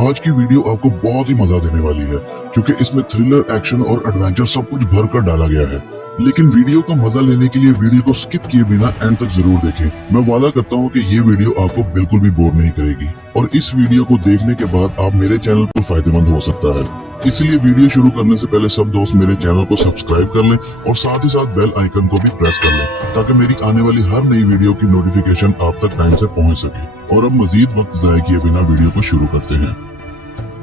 आज की वीडियो आपको बहुत ही मजा देने वाली है क्योंकि इसमें थ्रिलर, एक्शन और एडवेंचर सब कुछ भर कर डाला गया है। लेकिन वीडियो का मजा लेने के लिए वीडियो को स्किप किए बिना एंड तक जरूर देखें। मैं वादा करता हूं कि ये वीडियो आपको बिल्कुल भी बोर नहीं करेगी और इस वीडियो को देखने के बाद आप मेरे चैनल पर फायदेमंद हो सकता है। इसलिए वीडियो शुरू करने से पहले सब दोस्त मेरे चैनल को सब्सक्राइब कर लें और साथ ही साथ बेल आइकन को भी प्रेस कर लें ताकि मेरी आने वाली हर नई वीडियो की नोटिफिकेशन आप तक टाइम से पहुंच सके। और अब मजीद वक्त जाया किए बिना वीडियो को शुरू करते हैं।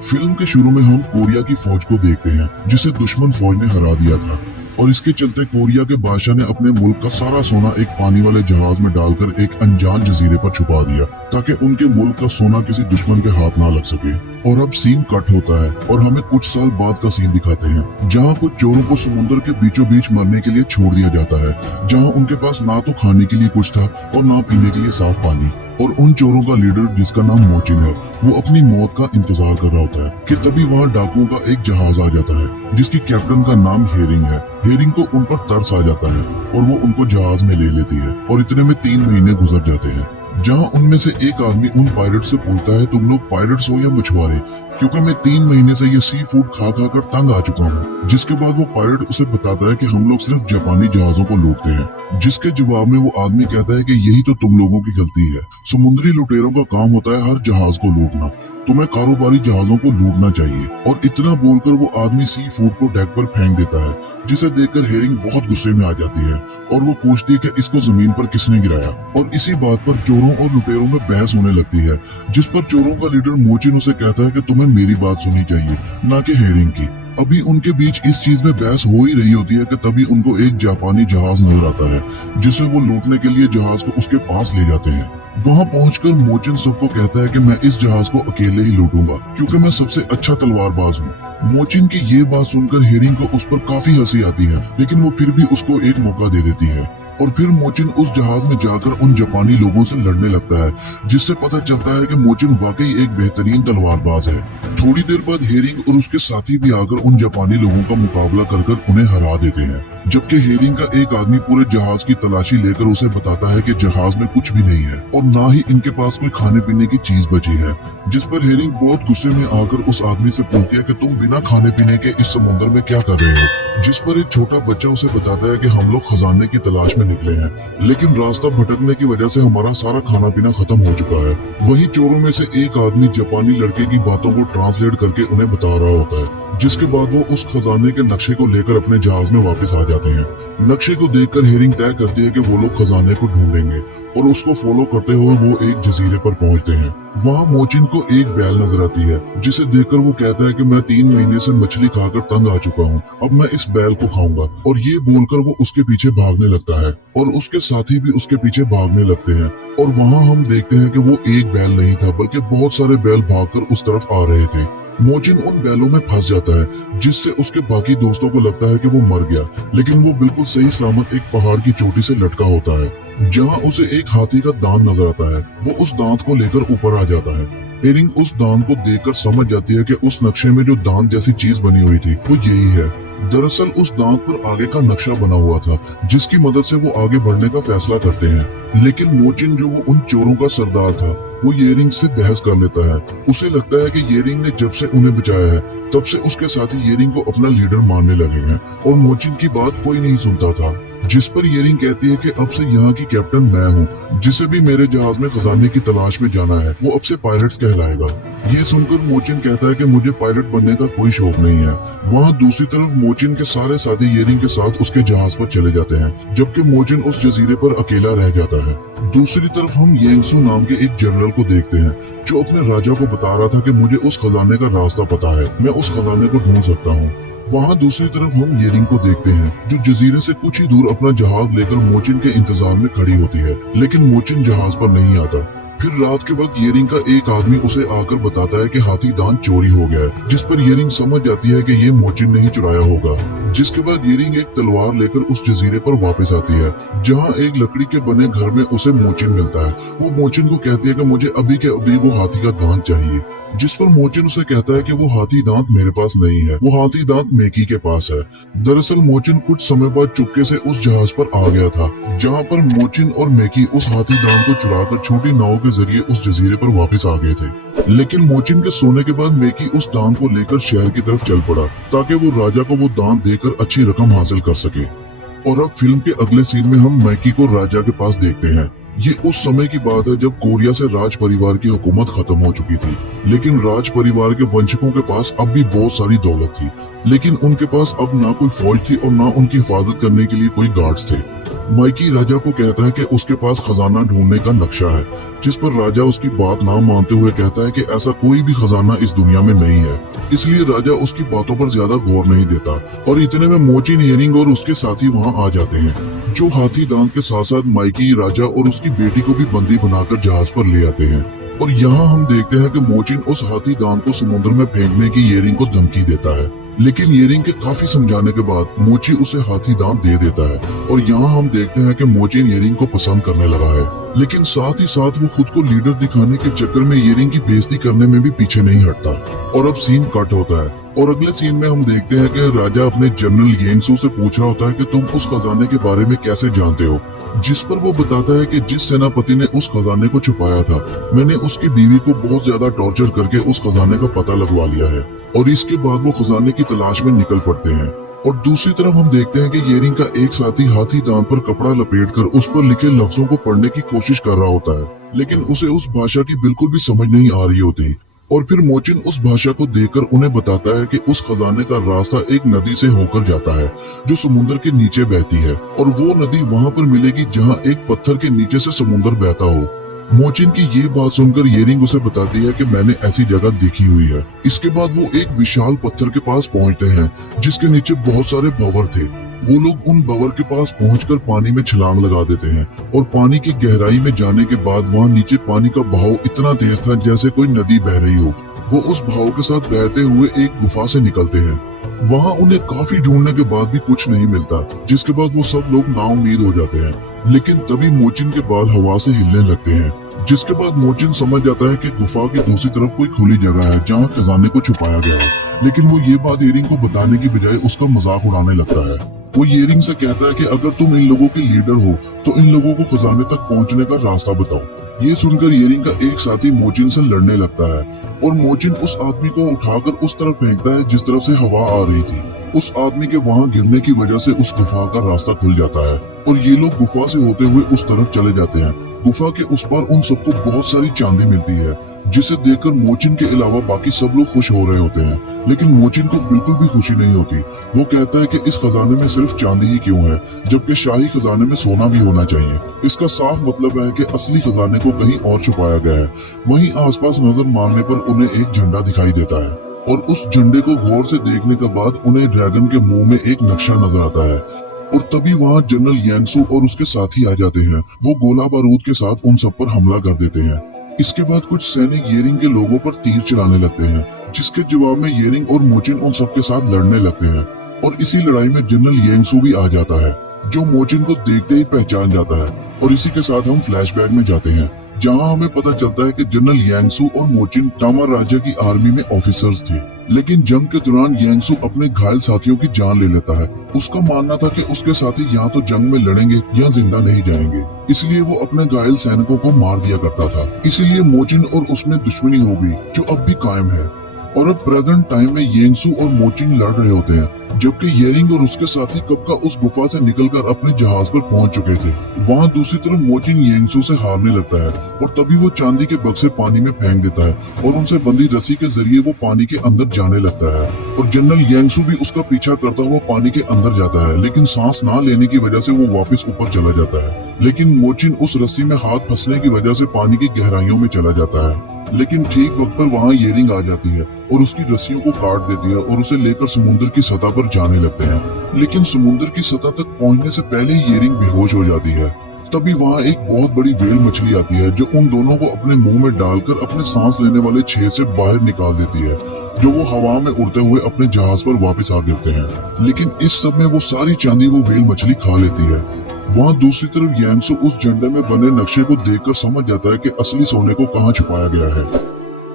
फिल्म के शुरू में हम कोरिया की फौज को देखते हैं जिसे दुश्मन फौज ने हरा दिया था और इसके चलते कोरिया के बादशाह ने अपने मुल्क का सारा सोना एक पानी वाले जहाज में डालकर एक अनजान जजीरे पर छुपा दिया ताकि उनके मुल्क का सोना किसी दुश्मन के हाथ ना लग सके। और अब सीन कट होता है और हमें कुछ साल बाद का सीन दिखाते हैं जहां कुछ चोरों को समुद्र के बीचों बीच मरने के लिए छोड़ दिया जाता है, जहां उनके पास ना तो खाने के लिए कुछ था और ना पीने के लिए साफ पानी। और उन चोरों का लीडर जिसका नाम मोचिन है वो अपनी मौत का इंतजार कर रहा होता है कि तभी वहाँ डाकुओं का एक जहाज आ जाता है जिसकी कैप्टन का नाम हेरिंग है। हेरिंग को उन पर तरस आ जाता है और वो उनको जहाज में ले लेती है और इतने में 3 महीने गुजर जाते हैं जहां उनमें से एक आदमी उन पायलट से पूछता है तुम लोग पायलट्स हो या मछुआरे, क्योंकि मैं 3 महीने से ये सी फूड खा खा कर तंग आ चुका हूँ। जिसके बाद वो पायलट उसे बताता है कि हम लोग सिर्फ जापानी जहाजों को लूटते हैं। जिसके जवाब में वो आदमी कहता है कि यही तो तुम लोगों की गलती है। समुद्री लुटेरों का काम होता है हर जहाज को लूटना, तुम्हें कारोबारी जहाजों को लूटना चाहिए। और इतना बोलकर वो आदमी सी फूड को डेक पर फेंक देता है जिसे देखकर हेरिंग बहुत गुस्से में आ जाती है और वो पूछती है कि इसको जमीन पर किसने गिराया। और इसी बात पर चोरों और लुटेरों में बहस होने लगती है जिस पर चोरों का लीडर मोचिन उसे कहता है कि तुम्हें मेरी बात सुननी चाहिए ना कि हेरिंग की। अभी उनके बीच इस चीज में बहस हो ही रही होती है कि तभी उनको एक जापानी जहाज नजर आता है जिसे वो लूटने के लिए जहाज को उसके पास ले जाते हैं। वहां पहुंचकर मोचिन सबको कहता है कि मैं इस जहाज को अकेले ही लूटूंगा क्योंकि मैं सबसे अच्छा तलवारबाज हूँ। मोचिन की ये बात सुनकर हेरिंग को उस पर काफी हंसी आती है लेकिन वो फिर भी उसको एक मौका दे देती है और फिर मोचिन उस जहाज में जाकर उन जापानी लोगों से लड़ने लगता है जिससे पता चलता है कि मोचिन वाकई एक बेहतरीन तलवारबाज है। थोड़ी देर बाद हेरिंग और उसके साथी भी आकर उन जापानी लोगों का मुकाबला कर उन्हें हरा देते हैं, जबकि हेरिंग का एक आदमी पूरे जहाज की तलाशी लेकर उसे बताता है कि जहाज में कुछ भी नहीं है और ना ही इनके पास कोई खाने पीने की चीज बची है। जिस पर हेरिंग बहुत गुस्से में आकर उस आदमी से पूछती है कि तुम बिना खाने पीने के इस समुद्र में क्या कर रहे हो। जिस पर एक छोटा बच्चा उसे बताता है कि हम लोग खजाने की तलाश में निकले हैं लेकिन रास्ता भटकने की वजह से हमारा सारा खाना पीना खत्म हो चुका है। वहीं चोरों में से एक आदमी जापानी लड़के की बातों को ट्रांसलेट करके उन्हें बता रहा होता है, जिसके बाद वो उस खजाने के नक्शे को लेकर अपने जहाज में वापस आ जाते हैं। नक्शे को देखकर हेरिंग तय करती है कि वो लोग खजाने को ढूंढेंगे और उसको फॉलो करते हुए वो एक जजीरे पर पहुंचते हैं। वहां मोचिन को एक बैल नजर आती है जिसे देखकर वो कहता है कि मैं 3 महीने से मछली खाकर तंग आ चुका हूँ, अब मैं इस बैल को खाऊंगा। और ये बोलकर वो उसके पीछे भागने लगता है और उसके साथी भी उसके पीछे भागने लगते हैं। और वहाँ हम देखते हैं कि वो एक बैल नहीं था बल्कि बहुत सारे बैल भागकर उस तरफ आ रहे थे। मोचिन उन बैलों में फंस जाता है जिससे उसके बाकी दोस्तों को लगता है कि वो मर गया, लेकिन वो बिल्कुल सही सलामत एक पहाड़ की चोटी से लटका होता है जहां उसे एक हाथी का दांत नजर आता है। वो उस दांत को लेकर ऊपर आ जाता है। हेरिंग उस दांत को देखकर समझ जाती है कि उस नक्शे में जो दांत जैसी चीज बनी हुई थी वो यही है। दरअसल उस दांत पर आगे का नक्शा बना हुआ था जिसकी मदद से वो आगे बढ़ने का फैसला करते हैं। लेकिन मोचिन जो वो उन चोरों का सरदार था वो येरिंग से बहस कर लेता है। उसे लगता है कि येरिंग ने जब से उन्हें बचाया है तब से उसके साथी येरिंग को अपना लीडर मानने लगे हैं और मोचिन की बात कोई नहीं सुनता था। जिस पर येरिंग कहती है कि अब से यहाँ की कैप्टन मैं हूँ, जिसे भी मेरे जहाज में खजाने की तलाश में जाना है वो अब से पायलट्स कहलाएगा। ये सुनकर मोचिन कहता है कि मुझे पायलट बनने का कोई शौक नहीं है। वहाँ दूसरी तरफ मोचिन के सारे साथी येरिंग के साथ उसके जहाज पर चले जाते हैं जबकि मोचिन उस जजीरे पर अकेला रह जाता है। दूसरी तरफ हम येंगसू नाम के एक जनरल को देखते हैं जो अपने राजा को बता रहा था कि मुझे उस खजाने का रास्ता पता है, मैं उस खजाने को ढूंढ सकता हूँ। वहाँ दूसरी तरफ हम येरिंग को देखते हैं जो जजीरे से कुछ ही दूर अपना जहाज लेकर मोचिन के इंतजार में खड़ी होती है, लेकिन मोचिन जहाज पर नहीं आता। फिर रात के वक्त येरिंग का एक आदमी उसे आकर बताता है कि हाथी दांत चोरी हो गया है, जिस पर येरिंग समझ जाती है कि ये मोचिन ने ही चुराया होगा। जिसके बाद येरिंग एक तलवार लेकर उस जजीरे पर वापस आती है जहाँ एक लकड़ी के बने घर में उसे मोचिन मिलता है। वो मोचिन को कहती है कि मुझे अभी के अभी वो हाथी का दांत चाहिए। जिस पर मोचिन उसे कहता है कि वो हाथी दांत मेरे पास नहीं है, वो हाथी दांत मेकी के पास है। दरअसल मोचिन कुछ समय बाद चुपके से उस जहाज पर आ गया था जहां पर मोचिन और मेकी उस हाथी दांत को चुराकर छोटी नाव के जरिए उस जजीरे पर वापस आ गए थे। लेकिन मोचिन के सोने के बाद मेकी उस दान को लेकर शहर की तरफ चल पड़ा ताकि वो राजा को वो दान देकर अच्छी रकम हासिल कर सके। और अब फिल्म के अगले सीन में हम मैकी को राजा के पास देखते हैं। ये उस समय की बात है जब कोरिया से राज परिवार की हुकूमत खत्म हो चुकी थी, लेकिन राज परिवार के वंशकों के पास अब भी बहुत सारी दौलत थी, लेकिन उनके पास अब ना कोई फौज थी और ना उनकी हिफाजत करने के लिए कोई गार्ड्स थे। माइकी राजा को कहता है कि उसके पास खजाना ढूंढने का नक्शा है, जिस पर राजा उसकी बात ना मानते हुए कहता है कि ऐसा कोई भी खजाना इस दुनिया में नहीं है। इसलिए राजा उसकी बातों पर ज्यादा गौर नहीं देता और इतने में मोचिन येरिंग और उसके साथी वहां आ जाते हैं, जो हाथी दांत के साथ साथ माइकी राजा और उसकी बेटी को भी बंदी बनाकर जहाज पर ले आते हैं। और यहाँ हम देखते हैं कि मोचिन उस हाथी दांत को समुद्र में फेंकने की येरिंग को धमकी देता है, लेकिन येरिंग के काफी समझाने के बाद मोची उसे हाथी दांत दे देता है। और यहाँ हम देखते हैं कि मोचिन येरिंग को पसंद करने लगा है, लेकिन साथ ही साथ वो खुद को लीडर दिखाने के चक्कर में येरिंग की बेइज्जती करने में भी पीछे नहीं हटता। और अब सीन कट होता है और अगले सीन में हम देखते हैं कि राजा अपने जनरल येंगसू से पूछ रहा होता है कि तुम उस खजाने के बारे में कैसे जानते हो, जिस पर वो बताता है कि जिस सेनापति ने उस खजाने को छुपाया था, मैंने उसकी बीवी को बहुत ज्यादा टॉर्चर करके उस खजाने का पता लगवा लिया है। और इसके बाद वो खजाने की तलाश में निकल पड़ते हैं। और दूसरी तरफ हम देखते हैं कि येरिंग का एक साथी हाथी दांत पर कपड़ा लपेटकर उस पर लिखे लफ्जों को पढ़ने की कोशिश कर रहा होता है, लेकिन उसे उस भाषा की बिल्कुल भी समझ नहीं आ रही होती। और फिर मोचिन उस भाषा को देखकर उन्हें बताता है कि उस खजाने का रास्ता एक नदी से होकर जाता है जो समुद्र के नीचे बहती है, और वो नदी वहाँ पर मिलेगी जहाँ एक पत्थर के नीचे से समुद्र बहता हो। मोचिन की ये बात सुनकर येरिंग उसे बताती है कि मैंने ऐसी जगह देखी हुई है। इसके बाद वो एक विशाल पत्थर के पास पहुँचते हैं जिसके नीचे बहुत सारे भंवर थे। वो लोग उन भंवर के पास पहुंचकर पानी में छलांग लगा देते हैं और पानी की गहराई में जाने के बाद वहाँ नीचे पानी का बहाव इतना तेज था जैसे कोई नदी बह रही हो। वो उस बहाव के साथ बहते हुए एक गुफा से निकलते हैं। वहाँ उन्हें काफी ढूंढने के बाद भी कुछ नहीं मिलता, जिसके बाद वो सब लोग नाउम्मीद हो जाते हैं। लेकिन तभी मोचिन के बाल हवा से हिलने लगते हैं, जिसके बाद मोचिन समझ जाता है कि गुफा की दूसरी तरफ कोई खुली जगह है जहाँ खजाने को छुपाया गया है। लेकिन वो ये बात येरिंग को बताने की बजाय उसका मजाक उड़ाने लगता है। वो येरिंग से कहता है कि अगर तुम इन लोगों के लीडर हो तो इन लोगों को खजाने तक पहुंचने का रास्ता बताओ। ये सुनकर येरिंग का एक साथी मोचिन से लड़ने लगता है और मोचिन उस आदमी को उठाकर उस तरफ फेंकता है जिस तरफ से हवा आ रही थी। उस आदमी के वहां गिरने की वजह से उस गुफा का रास्ता खुल जाता है और ये लोग गुफा से होते हुए उस तरफ चले जाते हैं। गुफा के उस पार उन सबको बहुत सारी चांदी मिलती है, जिसे देखकर मोचिन के अलावा बाकी सब लोग खुश हो रहे होते हैं। लेकिन मोचिन को बिल्कुल भी खुशी नहीं होती। वो कहता है कि इस खजाने में सिर्फ चांदी ही क्यों है, जबकि शाही खजाने में सोना भी होना चाहिए। इसका साफ मतलब है कि असली खजाने को कहीं और छुपाया गया है। वहीं आसपास नजर मारने पर उन्हें एक झंडा दिखाई देता है और उस झंडे को गौर से देखने के बाद उन्हें ड्रैगन के मुंह में एक नक्शा नजर आता है। और तभी वहाँ जनरल यांगसू और उसके साथी आ जाते हैं। वो गोला बारूद के साथ उन सब पर हमला कर देते हैं। इसके बाद कुछ सैनिक येरिंग के लोगों पर तीर चलाने लगते हैं, जिसके जवाब में येरिंग और मोचिन उन सब के साथ लड़ने लगते हैं। और इसी लड़ाई में जनरल यांगसू भी आ जाता है, जो मोचिन को देखते ही पहचान जाता है। और इसी के साथ हम फ्लैशबैक में जाते हैं, जहां हमें पता चलता है कि जनरल यांगसू और मोचिन टामा राजा की आर्मी में ऑफिसर्स थे। लेकिन जंग के दौरान यांगसू अपने घायल साथियों की जान ले लेता है। उसका मानना था कि उसके साथी या तो जंग में लड़ेंगे या जिंदा नहीं जाएंगे, इसलिए वो अपने घायल सैनिकों को मार दिया करता था। इसीलिए मोचिन और उसमें दुश्मनी हो गई, जो अब भी कायम है। और अब प्रेजेंट टाइम में यांगसू और मोचिन लड़ रहे होते हैं, जबकि येरिंग और उसके साथी कब का उस गुफा से निकलकर अपने जहाज पर पहुंच चुके थे। वहां दूसरी तरफ मोचिन यांगसू से हारने लगता है और तभी वो चांदी के बक्से पानी में फेंक देता है और उनसे बंधी रस्सी के जरिए वो पानी के अंदर जाने लगता है। और जनरल यांगसू भी उसका पीछा करता हुआ पानी के अंदर जाता है, लेकिन सांस ना लेने की वजह से वो वापस ऊपर चला जाता है। लेकिन मोचिन उस रस्सी में हाथ फंसने की वजह से पानी की गहराइयों में चला जाता है। लेकिन ठीक वक्त पर वहाँ येरिंग आ जाती है और उसकी रस्सियों को काट देती है और उसे लेकर समुद्र की सतह पर जाने लगते हैं। लेकिन समुद्र की सतह तक पहुँचने से पहले ही येरिंग बेहोश हो जाती है। तभी वहाँ एक बहुत बड़ी व्हेल मछली आती है, जो उन दोनों को अपने मुंह में डालकर अपने सांस लेने वाले छेद से बाहर निकाल देती है, जो वो हवा में उड़ते हुए अपने जहाज पर वापस आ गिरते हैं। लेकिन इस सब में वो सारी चांदी वो व्हेल मछली खा लेती है। वहाँ दूसरी तरफ यांगसू उस झंडे में बने नक्शे को देखकर समझ जाता है कि असली सोने को कहाँ छुपाया गया है।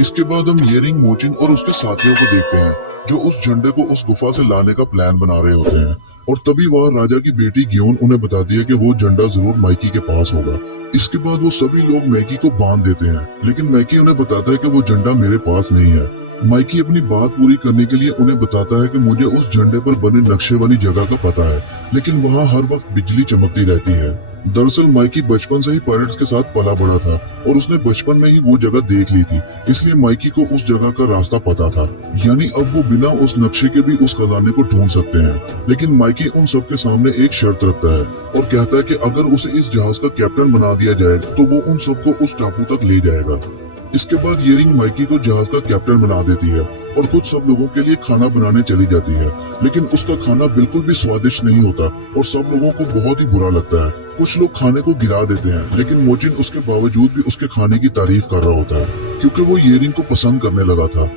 इसके बाद हम येरिंग, मोचिन और उसके साथियों को देखते हैं जो उस झंडे को उस गुफा से लाने का प्लान बना रहे होते हैं। और तभी वहाँ राजा की बेटी ग्योन उन्हें बताती है कि वो झंडा जरूर माइकी के पास होगा। इसके बाद वो सभी लोग मैकी को बांध देते हैं, लेकिन मैकी उन्हें बताता है कि वो झंडा मेरे पास नहीं है। माइकी अपनी बात पूरी करने के लिए उन्हें बताता है कि मुझे उस झंडे पर बने नक्शे वाली जगह का पता है, लेकिन वहाँ हर वक्त बिजली चमकती रहती है। दरअसल माइकी बचपन से ही पायरेट्स के साथ पला बड़ा था और उसने बचपन में ही वो जगह देख ली थी, इसलिए माइकी को उस जगह का रास्ता पता था। यानी अब वो बिना उस नक्शे के भी उस खजाने को ढूंढ सकते हैं। लेकिन माइकी उन सबके सामने एक शर्त रखता है और कहता है कि अगर उसे इस जहाज का कैप्टन बना दिया जाएगा तो वो उन सबको उस टापू तक ले जाएगा। इसके बाद येरिंग माइकी को जहाज का कैप्टन बना देती है और खुद सब लोगों के लिए खाना बनाने चली जाती है, लेकिन उसका खाना बिल्कुल भी स्वादिष्ट नहीं होता और सब लोगों को बहुत ही बुरा लगता है। कुछ लोग खाने को गिरा देते हैं, लेकिन मोचिन उसके बावजूद भी उसके खाने की तारीफ कर रहा होता है क्योंकि वो येरिंग को पसंद करने लगा था।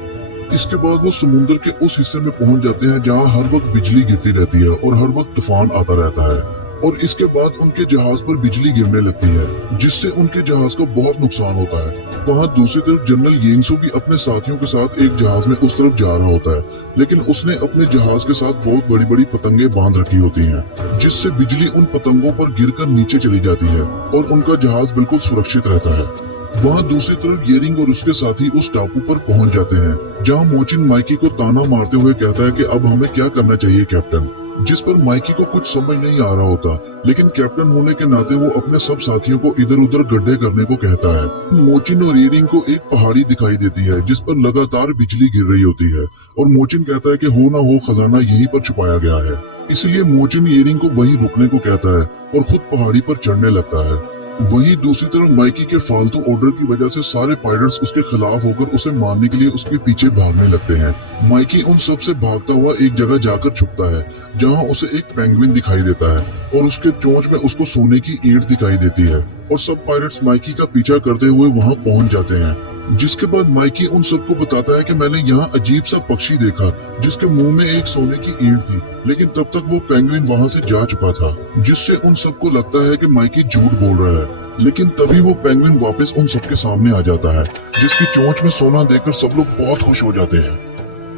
इसके बाद वो समुद्र के उस हिस्से में पहुंच जाते हैं जहां हर वक्त बिजली गिरती रहती है और हर वक्त तूफान आता रहता है। और इसके बाद उनके जहाज पर बिजली गिरने लगती है, जिससे उनके जहाज को बहुत नुकसान होता है। वहाँ दूसरी तरफ जनरल येंगसु भी अपने साथियों के साथ एक जहाज में उस तरफ जा रहा होता है, लेकिन उसने अपने जहाज के साथ बहुत बड़ी बड़ी पतंगे बांध रखी होती हैं, जिससे बिजली उन पतंगों पर गिरकर नीचे चली जाती है और उनका जहाज बिल्कुल सुरक्षित रहता है। वहाँ दूसरी तरफ येरिंग और उसके साथी उस टापू पर पहुंच जाते हैं जहाँ मोचिन माइकी को ताना मारते हुए कहता है कि अब हमें क्या करना चाहिए कैप्टन, जिस पर माइकी को कुछ समझ नहीं आ रहा होता, लेकिन कैप्टन होने के नाते वो अपने सब साथियों को इधर उधर गड्ढे करने को कहता है। मोचिन और येरिंग को एक पहाड़ी दिखाई देती है जिस पर लगातार बिजली गिर रही होती है और मोचिन कहता है कि हो ना हो खजाना यहीं पर छुपाया गया है। इसलिए मोचिन येरिंग को वहीं रुकने को कहता है और खुद पहाड़ी पर चढ़ने लगता है। वहीं दूसरी तरफ माइकी के फालतू ऑर्डर की वजह से सारे पायरेट्स उसके खिलाफ होकर उसे मारने के लिए उसके पीछे भागने लगते हैं। माइकी उन सब से भागता हुआ एक जगह जाकर छुपता है जहां उसे एक पेंगुइन दिखाई देता है और उसके चोंच में उसको सोने की ईंट दिखाई देती है और सब पायरेट्स माइकी का पीछा करते हुए वहां पहुंच जाते हैं। जिसके बाद माइकी उन सबको बताता है कि मैंने यहाँ अजीब सा पक्षी देखा जिसके मुंह में एक सोने की ईंट थी, लेकिन तब तक वो पेंगुइन वहाँ से जा चुका था, जिससे उन सबको लगता है कि माइकी झूठ बोल रहा है। लेकिन तभी वो पेंगुइन वापस उन सबके सामने आ जाता है, जिसकी चोंच में सोना देखकर सब लोग बहुत खुश हो जाते हैं।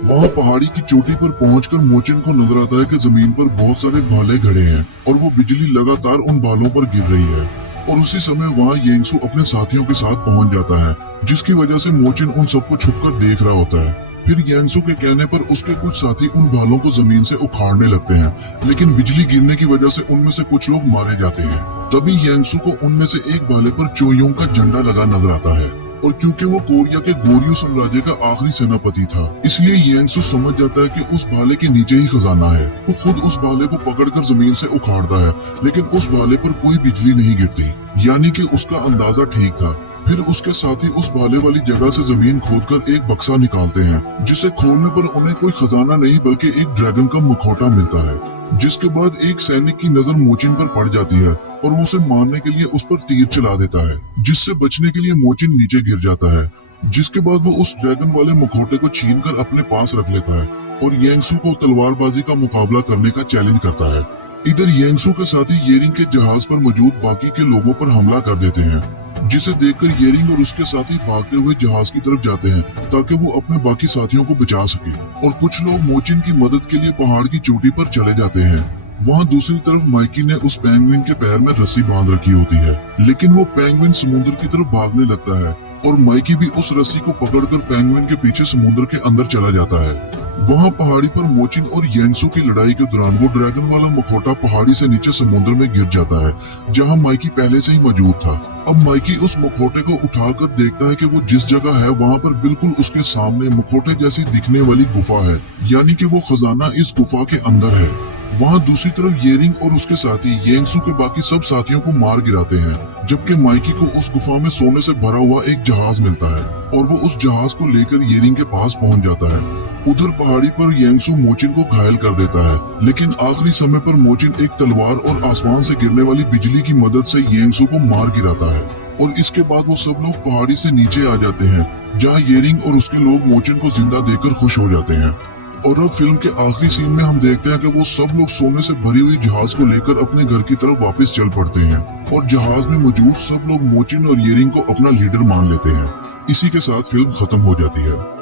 वहाँ पहाड़ी की चोटी पर पहुंचकर मोचिन को नजर आता है कि जमीन पर बहुत सारे भाले खड़े हैं और वो बिजली लगातार उन भालों पर गिर रही है। और उसी समय वहाँ येंगसु अपने साथियों के साथ पहुंच जाता है, जिसकी वजह से मोचिन उन सबको छुपकर देख रहा होता है। फिर येंगसु के कहने पर उसके कुछ साथी उन भालों को जमीन से उखाड़ने लगते हैं, लेकिन बिजली गिरने की वजह से उनमें से कुछ लोग मारे जाते हैं। तभी येंगसु को उनमें से एक भाले पर चोयोंग का झंडा लगा नजर आता है और क्योंकि वो कोरिया के गोर्यू साम्राज्य का आखिरी सेनापति था, इसलिए येंगसु समझ जाता है कि उस भाले के नीचे ही खजाना है। वो खुद उस भाले को पकड़कर जमीन से उखाड़ता है, लेकिन उस भाले पर कोई बिजली नहीं गिरती, यानी कि उसका अंदाजा ठीक था। फिर उसके साथी उस भाले वाली जगह से जमीन खोदकर एक बक्सा निकालते हैं, जिसे खोलने पर उन्हें कोई खजाना नहीं बल्कि एक ड्रैगन का मुखौटा मिलता है। जिसके बाद एक सैनिक की नजर मोचिन पर पड़ जाती है और वो उसे मारने के लिए उस पर तीर चला देता है, जिससे बचने के लिए मोचिन नीचे गिर जाता है। जिसके बाद वो उस ड्रैगन वाले मुखौटे को छीनकर अपने पास रख लेता है और येंगसु को तलवारबाजी का मुकाबला करने का चैलेंज करता है। इधर येंगसु के साथी येरिंग के जहाज पर मौजूद बाकी के लोगों पर हमला कर देते हैं, जिसे देखकर येरिंग और उसके साथी भागते हुए जहाज की तरफ जाते हैं ताकि वो अपने बाकी साथियों को बचा सके। और कुछ लोग मोचिन की मदद के लिए पहाड़ की चोटी पर चले जाते हैं। वहाँ दूसरी तरफ माइकी ने उस पेंगुइन के पैर में रस्सी बांध रखी होती है, लेकिन वो पेंगुइन समुद्र की तरफ भागने लगता है और माइकी भी उस रस्सी को पकड़कर पेंगुइन के पीछे समुद्र के अंदर चला जाता है। वहाँ पहाड़ी पर मोचिन और येंगसु की लड़ाई के दौरान वो ड्रैगन वाला मुखौटा पहाड़ी से नीचे समुद्र में गिर जाता है, जहाँ माइकी पहले से ही मौजूद था। अब माइकी उस मुखौटे को उठाकर देखता है कि वो जिस जगह है वहाँ पर बिल्कुल उसके सामने मुखौटे जैसी दिखने वाली गुफा है, यानी कि वो खजाना इस गुफा के अंदर है। वहाँ दूसरी तरफ येरिंग और उसके साथी येंगसु के बाकी सब साथियों को मार गिराते हैं, जबकि माइकी को उस गुफा में सोने से भरा हुआ एक जहाज मिलता है और वो उस जहाज को लेकर येरिंग के पास पहुंच जाता है। उधर पहाड़ी पर येंगसु मोचिन को घायल कर देता है, लेकिन आखिरी समय पर मोचिन एक तलवार और आसमान से गिरने वाली बिजली की मदद से येंगसु को मार गिराता है। और इसके बाद वो सब लोग पहाड़ी से नीचे आ जाते हैं, जहाँ येरिंग और उसके लोग मोचिन को जिंदा देखकर खुश हो जाते हैं। और अब फिल्म के आखिरी सीन में हम देखते हैं कि वो सब लोग सोने से भरी हुई जहाज को लेकर अपने घर की तरफ वापस चल पड़ते हैं और जहाज में मौजूद सब लोग मोचिन और येरिंग को अपना लीडर मान लेते हैं। इसी के साथ फिल्म खत्म हो जाती है।